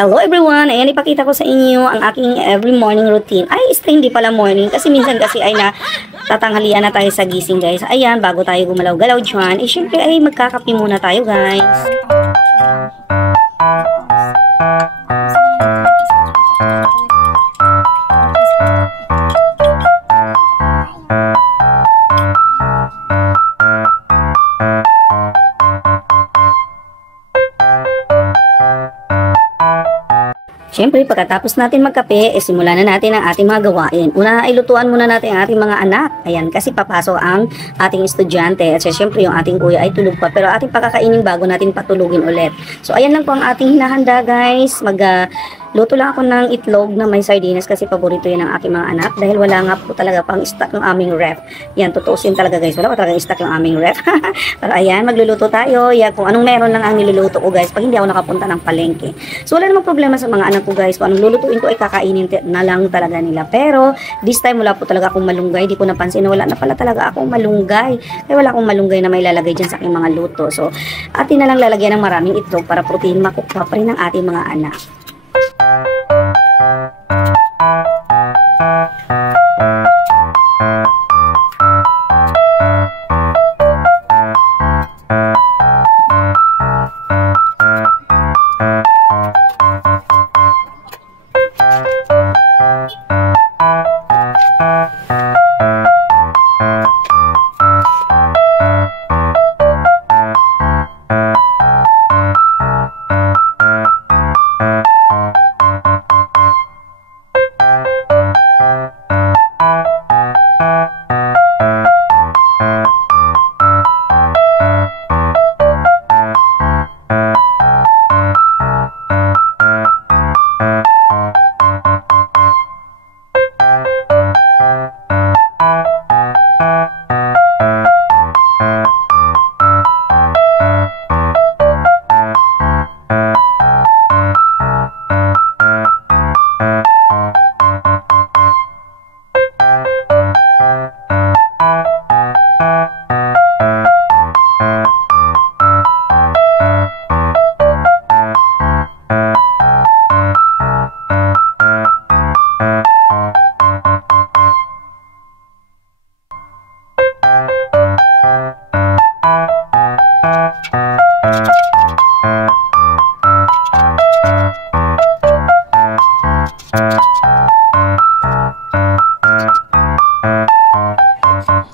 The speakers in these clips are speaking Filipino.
Hello everyone! Ayan, ipakita ko sa inyo ang aking every morning routine. Ay, hindi pala morning kasi minsan kasi ay tatanghalian na tayo sa gising guys. Ayan, bago tayo gumalaw-galaw dyan, syempre ay magkakape muna tayo guys. Siyempre, pagkatapos natin magkape, simulan na natin ang ating mga gawain. Una ay lutuan muna natin ang ating mga anak. Ayan, kasi papasok ang ating estudyante. At siyempre, yung ating kuya ay tulog pa. Pero ating pakakainin bago natin patulugin ulit. So, ayan lang po ang ating hinahanda guys. Luto lang ako ng itlog na may sardinas kasi paborito yan ng aking mga anak. Dahil wala nga po talaga pang stock ng aming ref. Yan, tutuusin talaga guys. Wala pa talaga stock ng aming ref. Pero ayan, magluluto tayo. Yan, kung anong meron lang ang niluluto ko guys. Pag hindi ako nakapunta ng palengke. So, wala namang problema sa mga anak ko guys. Kung anong lulutuin ko ay kakainin na lang talaga nila. Pero, this time wala po talaga akong malunggay. Di ko napansin na wala na pala talaga akong malunggay. Kaya wala akong malunggay na may lalagay dyan sa aking mga luto. So, atin na lang lalagyan ng maraming itlog para protein makukuha pa rin ng ating mga anak.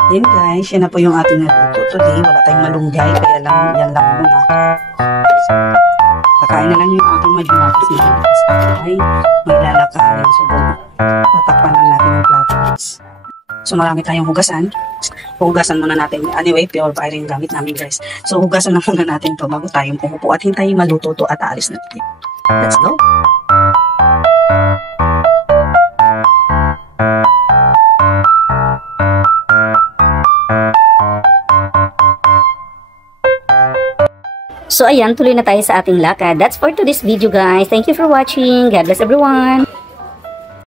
Yan guys, yan na po yung ating naluto today. Wala tayong malunggay, kaya lang yan lang muna. Kakain na lang yung ating majunak kasi ay may lalakarin. So, tatakpan lang natin ang plato. So, marami tayong hugasan. Hugasan muna natin. Anyway, pure fire yung gamit namin guys. So, hugasan lang muna natin to bago tayong pumupo at hintayin maluto to at aalis na natin. Let's go! So ayan, tuloy na tayo sa ating lakad. That's for today's video guys. Thank you for watching. God bless everyone.